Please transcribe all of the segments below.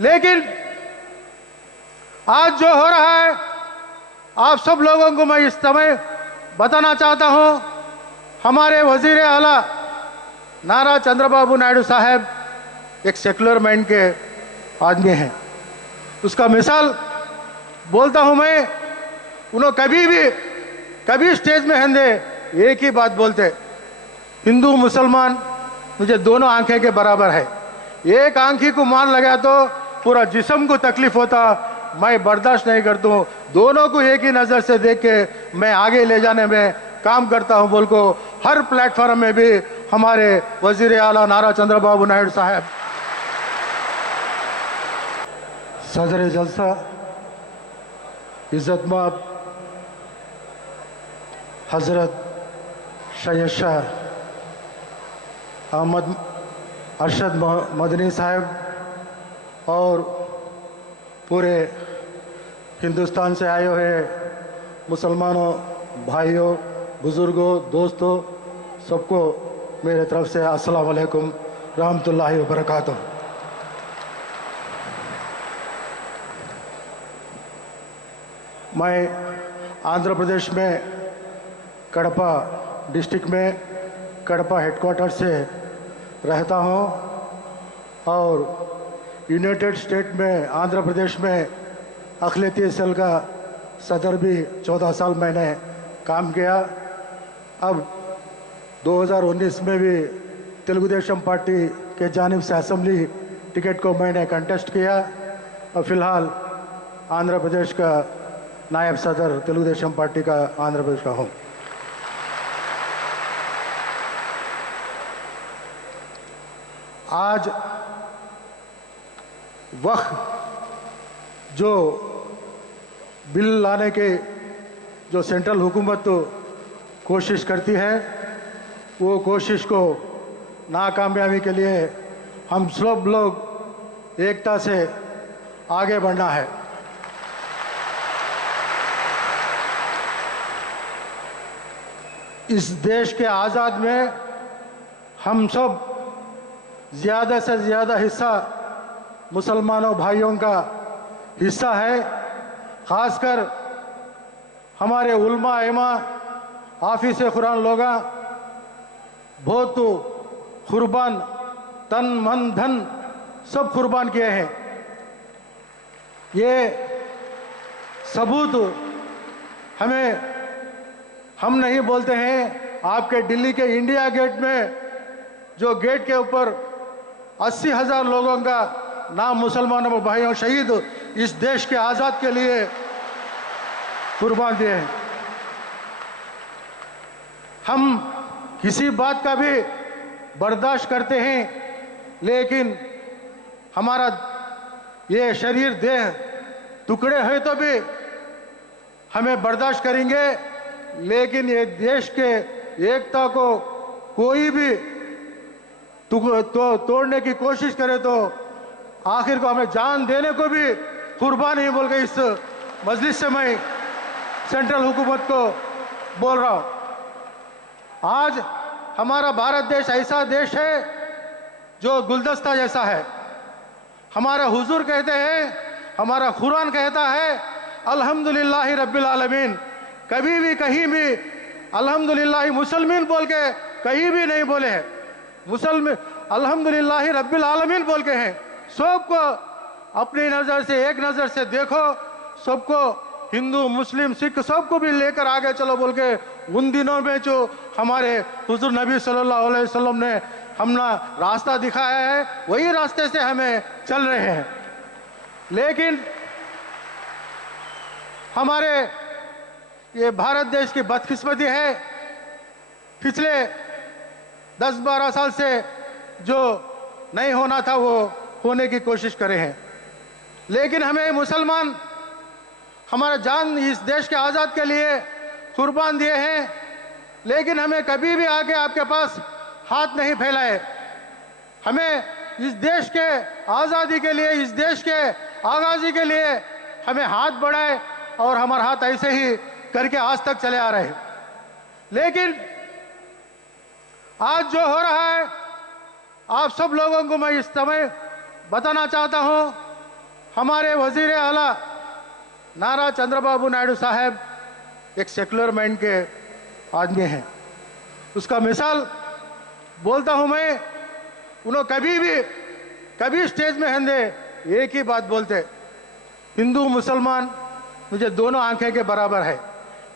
लेकिन आज जो हो रहा है, आप सब लोगों को मैं इस समय बताना चाहता हूं, हमारे वजीर आला नारा चंद्रबाबू नायडू साहब एक सेक्युलर माइंड के आदमी हैं। उसका मिसाल बोलता हूं मैं, उन्होंने कभी स्टेज में हंदे एक ही बात बोलते, हिंदू मुसलमान मुझे दोनों आंखें के बराबर है। एक आंखी को मान लगा तो पूरा जिस्म को तकलीफ होता, मैं बर्दाश्त नहीं करता हूं। दोनों को एक ही नजर से देख के मैं आगे ले जाने में काम करता हूं बोल को हर प्लेटफॉर्म में भी हमारे वजीर आला नारा चंद्रबाबू नायडू साहब, सदर जलसा इज्जतमाब हजरत सैयद शाह अहमद अरशद मदनी साहब और पूरे हिंदुस्तान से आए हुए मुसलमानों, भाइयों, बुजुर्गों, दोस्तों, सबको मेरे तरफ से अस्सलाम वालेकुम रहमतुल्लाहि व बरकातुहू। मैं आंध्र प्रदेश में कड़पा डिस्ट्रिक्ट में कड़पा हेडक्वार्टर से रहता हूं और यूनाइटेड स्टेट में आंध्र प्रदेश में अखिलेती सेल का सदर भी 14 साल मैंने काम किया। अब 2019 में भी तेलुगु देशम पार्टी के जानिब से असेंबली टिकट को मैंने कंटेस्ट किया और फिलहाल आंध्र प्रदेश का नायब सदर तेलुगु देशम पार्टी का आंध्र प्रदेश का हूँ। आज वक्त जो बिल लाने के जो सेंट्रल हुकूमत तो कोशिश करती है, वो कोशिश को नाकामयाबी के लिए हम सब लोग एकता से आगे बढ़ना है। इस देश के आज़ाद में हम सब ज़्यादा से ज़्यादा हिस्सा मुसलमानों भाइयों का हिस्सा है। ख़ासकर हमारे उलमा इमा हाफिज़ कुरान लोग बहुत कुर्बान, तन मन धन सब कुर्बान किए हैं। ये सबूत हम नहीं बोलते हैं, आपके दिल्ली के इंडिया गेट में जो गेट के ऊपर 80,000 लोगों का नाम मुसलमानों भाइयों शहीद इस देश के आज़ाद के लिए कुर्बान दिए हैं। हम किसी बात का भी बर्दाश्त करते हैं, लेकिन हमारा ये शरीर देह टुकड़े हैं तो भी हमें बर्दाश्त करेंगे, लेकिन ये देश के एकता को कोई भी तोड़ने की कोशिश करे तो आखिर को हमें जान देने को भी कुर्बान ही बोल के इस मजलिस से मैं सेंट्रल हुकूमत को बोल रहा हूं। आज हमारा भारत देश ऐसा देश है जो गुलदस्ता जैसा है। हमारा हुजूर कहते हैं, हमारा कुरान कहता है अल्हम्दुलिल्लाह रब्बिल आलमीन। कभी भी कहीं भी अल्हम्दुलिल्लाह मुसलमान बोल के कहीं भी नहीं बोले हैं, मुसलमान अल्हम्दुलिल्लाह रब्बिल आलमीन बोल के हैं। सबको अपनी नज़र से, एक नज़र से देखो, सबको हिंदू मुस्लिम सिख सबको भी लेकर आगे चलो बोल के उन दिनों में जो हमारे हुजूर नबी सल्लल्लाहु अलैहि वसल्लम ने हमने रास्ता दिखाया है, वही रास्ते से हमें चल रहे हैं। लेकिन हमारे ये भारत देश की बदकिस्मती है, पिछले 10-12 साल से जो नहीं होना था वो होने की कोशिश करे हैं। लेकिन हमें मुसलमान हमारा जान इस देश के आज़ाद के लिए कुर्बान दिए हैं, लेकिन हमें कभी भी आके आपके पास हाथ नहीं फैलाए। हमें इस देश के आज़ादी के लिए, इस देश के आगाजी के लिए हमें हाथ बढ़ाए और हमारा हाथ ऐसे ही करके आज तक चले आ रहे हैं। लेकिन आज जो हो रहा है, आप सब लोगों को मैं इस समय बताना चाहता हूं, हमारे वजीर आला नारा चंद्रबाबू नायडू साहब एक सेकुलर माइंड के आदमी हैं। उसका मिसाल बोलता हूं मैं, उन्होंने कभी स्टेज में हंदे एक ही बात बोलते, हिंदू मुसलमान मुझे दोनों आंखें के बराबर है,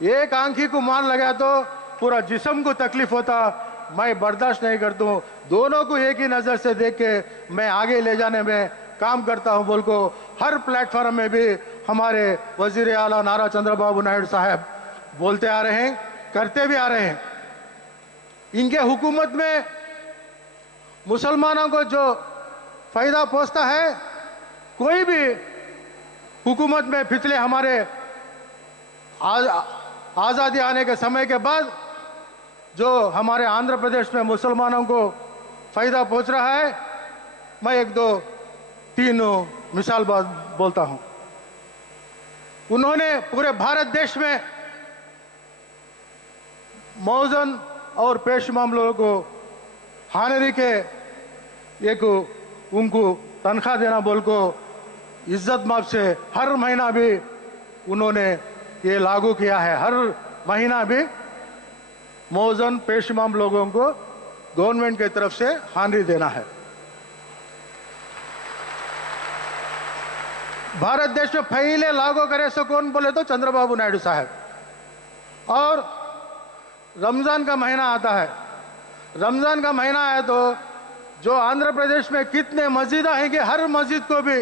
एक आंखी को मार लगा तो पूरा जिस्म को तकलीफ होता, मैं बर्दाश्त नहीं करता हूँ, दोनों को एक ही नज़र से देख के मैं आगे ले जाने में काम करता हूँ बोल को हर प्लेटफॉर्म में भी हमारे वजीर आला नारा चंद्रबाबू नायडू साहब बोलते आ रहे हैं, करते भी आ रहे हैं। इनके हुकूमत में मुसलमानों को जो फायदा पहुंचता है, कोई भी हुकूमत में पिछले हमारे आज़ादी आने के समय के बाद जो हमारे आंध्र प्रदेश में मुसलमानों को फायदा पहुंच रहा है, मैं एक दो तीन मिसाल बोलता हूं। उन्होंने पूरे भारत देश में मौजन और पेश मामलों को हानरी के एक उनको तनख्वाह देना बोल को इज्जत माफ से हर महीना भी उन्होंने ये लागू किया है। हर महीना भी मौजन पेशमाम लोगों को गवर्नमेंट की तरफ से हानरी देना है। भारत देश में पहले लागू करे सो कौन बोले तो चंद्रबाबू नायडू साहब। और रमजान का महीना आता है, रमजान का महीना है तो जो आंध्र प्रदेश में कितने मस्जिद हैं कि हर मस्जिद को भी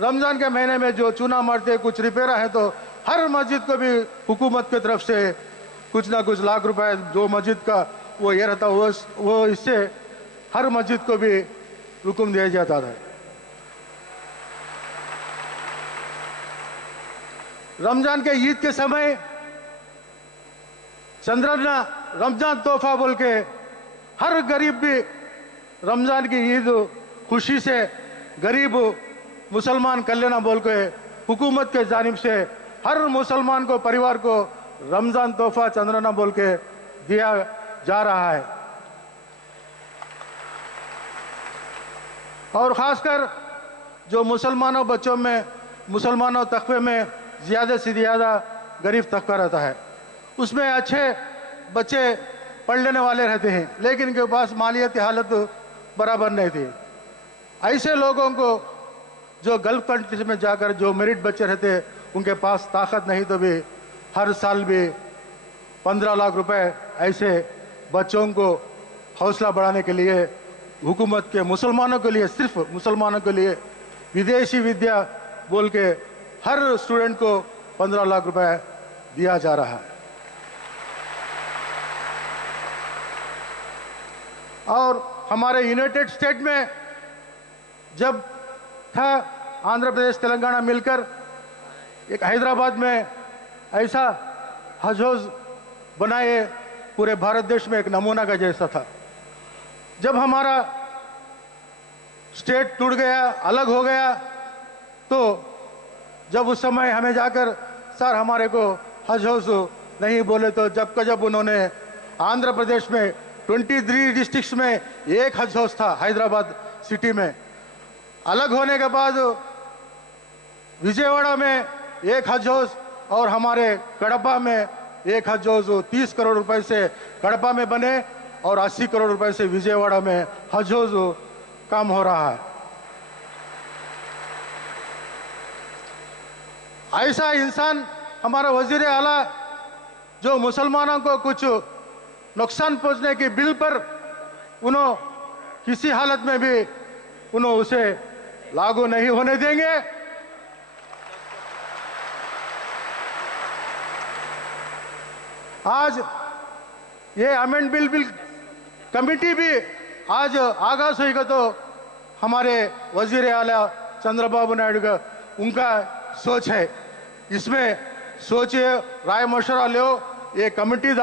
रमजान के महीने में जो चूना मारते कुछ रिपेयर है तो हर मस्जिद को भी हुकूमत की तरफ से कुछ ना कुछ लाख रुपए जो मस्जिद का वो ये रहता वो इससे हर मस्जिद को भी हुक्म दिया जाता था। रमजान के ईद के समय चंद्रना रमजान तोहफा बोल के हर गरीब भी रमजान की ईद खुशी से गरीब मुसलमान कर लेना बोल के हुकूमत के जानिब से हर मुसलमान को परिवार को रमजान तोहफा चंद्रना बोल के दिया जा रहा है। और खासकर जो मुसलमानों बच्चों में मुसलमानों तकवे में ज़्यादा से ज़्यादा गरीब तबका रहता है, उसमें अच्छे बच्चे पढ़ लेने वाले रहते हैं लेकिन इनके पास मालियत की हालत बराबर नहीं थी। ऐसे लोगों को जो गल्फ कंट्रीज में जाकर जो मेरिट बच्चे रहते उनके पास ताकत नहीं तो भी हर साल भी 15 लाख रुपए ऐसे बच्चों को हौसला बढ़ाने के लिए हुकूमत के मुसलमानों के लिए, सिर्फ मुसलमानों के लिए विदेशी विद्या बोल के हर स्टूडेंट को 15 लाख रुपए दिया जा रहा है। और हमारे यूनाइटेड स्टेट में जब था आंध्र प्रदेश तेलंगाना मिलकर एक हैदराबाद में ऐसा हज हाउस बनाए पूरे भारत देश में एक नमूना का जैसा था। जब हमारा स्टेट टूट गया, अलग हो गया, तो जब उस समय हमें जाकर सर हमारे को हज हाउस नहीं बोले तो जब उन्होंने आंध्र प्रदेश में 23 डिस्ट्रिक्ट्स में एक हज हाउस था हैदराबाद सिटी में। अलग होने के बाद विजयवाड़ा में एक हज हाउस और हमारे कड़पा में एक हज हाउस 30 करोड़ रुपए से कड़पा में बने और 80 करोड़ रुपए से विजयवाड़ा में हज हाउस काम हो रहा है। ऐसा इंसान हमारा वजीर आला जो मुसलमानों को कुछ नुकसान पहुंचने की बिल पर उन्होंने किसी हालत में भी उन्होंने उसे लागू नहीं होने देंगे। आज ये अमेंड बिल कमेटी भी आज आगाज हुई तो हमारे वजीर आला चंद्रबाबू नायडू का उनका सोच है, इसमें सोचिए, राय मशवरा लो, ये कमेटी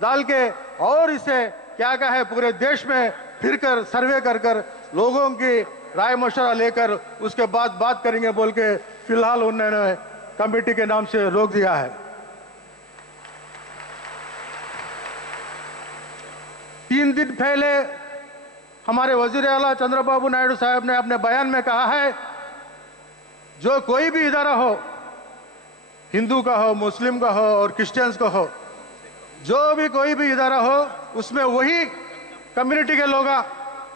डाल के और इसे क्या क्या है पूरे देश में फिरकर सर्वे कर लोगों की राय मशवरा लेकर उसके बाद बात करेंगे बोल के फिलहाल उन्होंने कमेटी के नाम से रोक दिया है। 3 दिन पहले हमारे वजीर आला चंद्रबाबू नायडू साहब ने अपने बयान में कहा है जो कोई भी इदारा हो, हिंदू का हो, मुस्लिम का हो और क्रिश्चियंस का हो, जो भी कोई भी इदारा हो, उसमें वही कम्युनिटी के लोग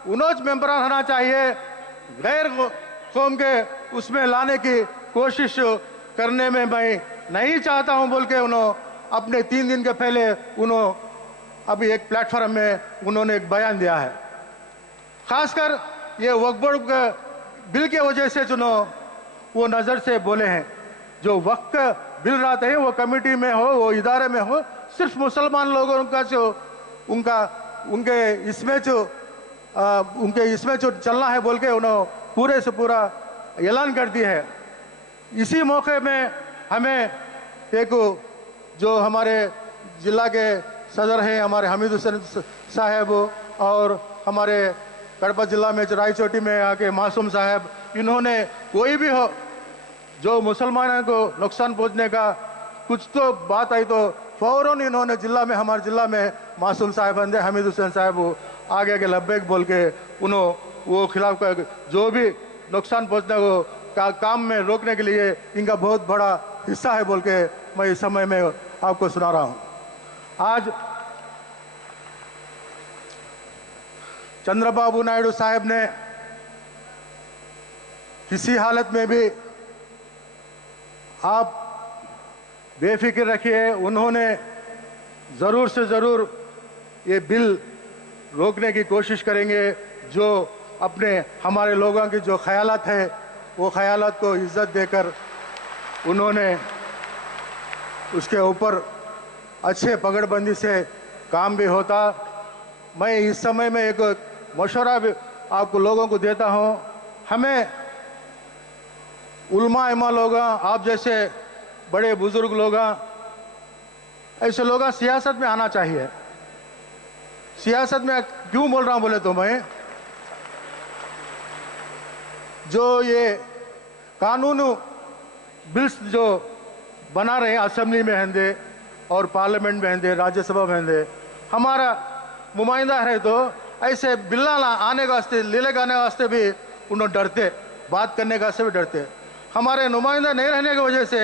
उन्होंने मेंबर होना चाहिए। गैर कौम के उसमें लाने की कोशिश करने में मैं नहीं चाहता हूं बोल के उन्होंने अपने 3 दिन के पहले उन्होंने अभी एक प्लेटफॉर्म में उन्होंने एक बयान दिया है। खासकर ये वक्फ बोर्ड बिल के वजह से जो वो नज़र से बोले हैं, जो वक्फ बिल रहते हैं वो कमेटी में हो, वो इदारे में हो, सिर्फ मुसलमान लोगों का जो उनके इसमें जो चलना है बोल के उन्होंने पूरे से पूरा ऐलान कर दिया है। इसी मौके में हमें एक जो हमारे जिला के सदर हैं हमारे हमीद हुसैन साहब और हमारे कड़पा जिला में रायचोटी में आके मासूम साहब, इन्होंने कोई भी हो जो मुसलमानों को नुकसान पहुंचने का कुछ तो बात आई तो फौरन इन्होंने जिला में, हमारे जिला में मासूम साहब अंदे हमीद हुसैन साहब आगे के लब्बैक बोल के उन्होंने वो खिलाफ का जो भी नुकसान पहुंचने को काम में रोकने के लिए इनका बहुत बड़ा हिस्सा है बोल के मैं इस समय में आपको सुना रहा हूं। आज चंद्रबाबू नायडू साहब ने किसी हालत में भी, आप बेफिक्र रखिए, उन्होंने ज़रूर से ज़रूर ये बिल रोकने की कोशिश करेंगे। जो अपने हमारे लोगों की जो ख्यालात है वो ख्यालात को इज्जत देकर उन्होंने उसके ऊपर अच्छे पकड़बंदी से काम भी होता। मैं इस समय में एक मशवरा भी आपको लोगों को देता हूं, हमें उलमा इमा लोग, आप जैसे बड़े बुजुर्ग लोग, ऐसे लोग सियासत में आना चाहिए। सियासत में क्यों बोल रहा हूं बोले तो मैं, जो ये कानून बिल्स जो बना रहे हैं असेंबली में हंदे और पार्लियामेंट में हंदे, राज्यसभा में हंदे, हमारा नुमाइंदा है तो ऐसे बिल्ला आने का वास्ते, ले लगाने वास्ते भी उन्होंने डरते, बात करने का से भी डरते। हमारे नुमाइंदा नहीं रहने की वजह से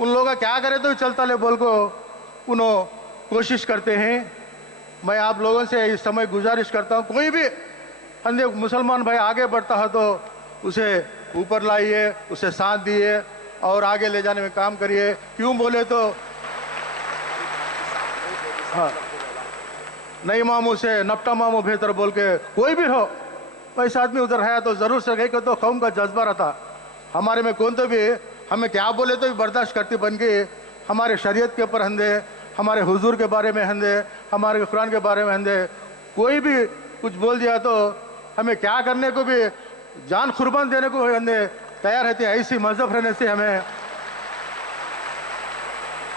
उन लोग क्या करे तो चलता ले बोल को उन्होंने कोशिश करते हैं। मैं आप लोगों से इस समय गुजारिश करता हूं, कोई भी अंधे मुसलमान भाई आगे बढ़ता है तो उसे ऊपर लाइए, उसे साथ दिए और आगे ले जाने में काम करिए। क्यों बोले तो हाँ, नई मामू से नपटा मामू बेहतर बोल के कोई भी हो, पैसा आदमी उधर है तो जरूर से गई तो कौम का जज्बा रहता हमारे में। कौन तो भी हमें क्या बोले तो भी बर्दाश्त करती बन के हमारे शरीयत के ऊपर हंदे, हमारे हुजूर के बारे में हंदे, हमारे कुरान के बारे में हंदे, कोई भी कुछ बोल दिया तो हमें क्या करने को भी जान कुर्बान देने को हंदे तैयार रहते। ऐसी मजहब रहने से हमें,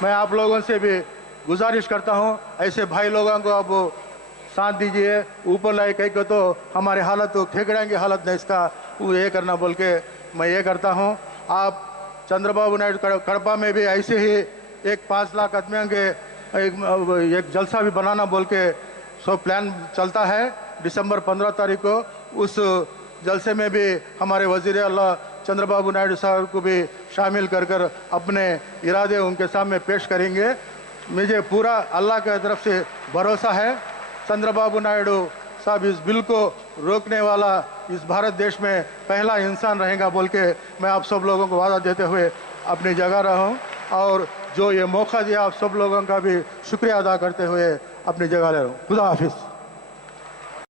मैं आप लोगों से भी गुजारिश करता हूं, ऐसे भाई लोगों को आप साथ दीजिए, ऊपर लाए कहीं को तो हमारे हालत तो ठेकड़े की हालत नहीं, इसका वो ये करना बोल के मैं ये करता हूं। आप चंद्रबाबू नायडू कड़पा में भी ऐसे ही एक 5 लाख आदमियों के एक जलसा भी बनाना बोल के सब प्लान चलता है। दिसंबर 15 तारीख को उस जलसे में भी हमारे वजीर अल्लाह चंद्रबाबू नायडू साहब को भी शामिल कर कर अपने इरादे उनके सामने पेश करेंगे। मुझे पूरा अल्लाह की तरफ से भरोसा है, चंद्रबाबू नायडू साहब इस बिल को रोकने वाला इस भारत देश में पहला इंसान रहेगा बोल के मैं आप सब लोगों को वादा देते हुए अपनी जगह रहा हूँ और जो ये मौका दिया आप सब लोगों का भी शुक्रिया अदा करते हुए अपनी जगह ले रहा हूँ। खुदा हाफिज़।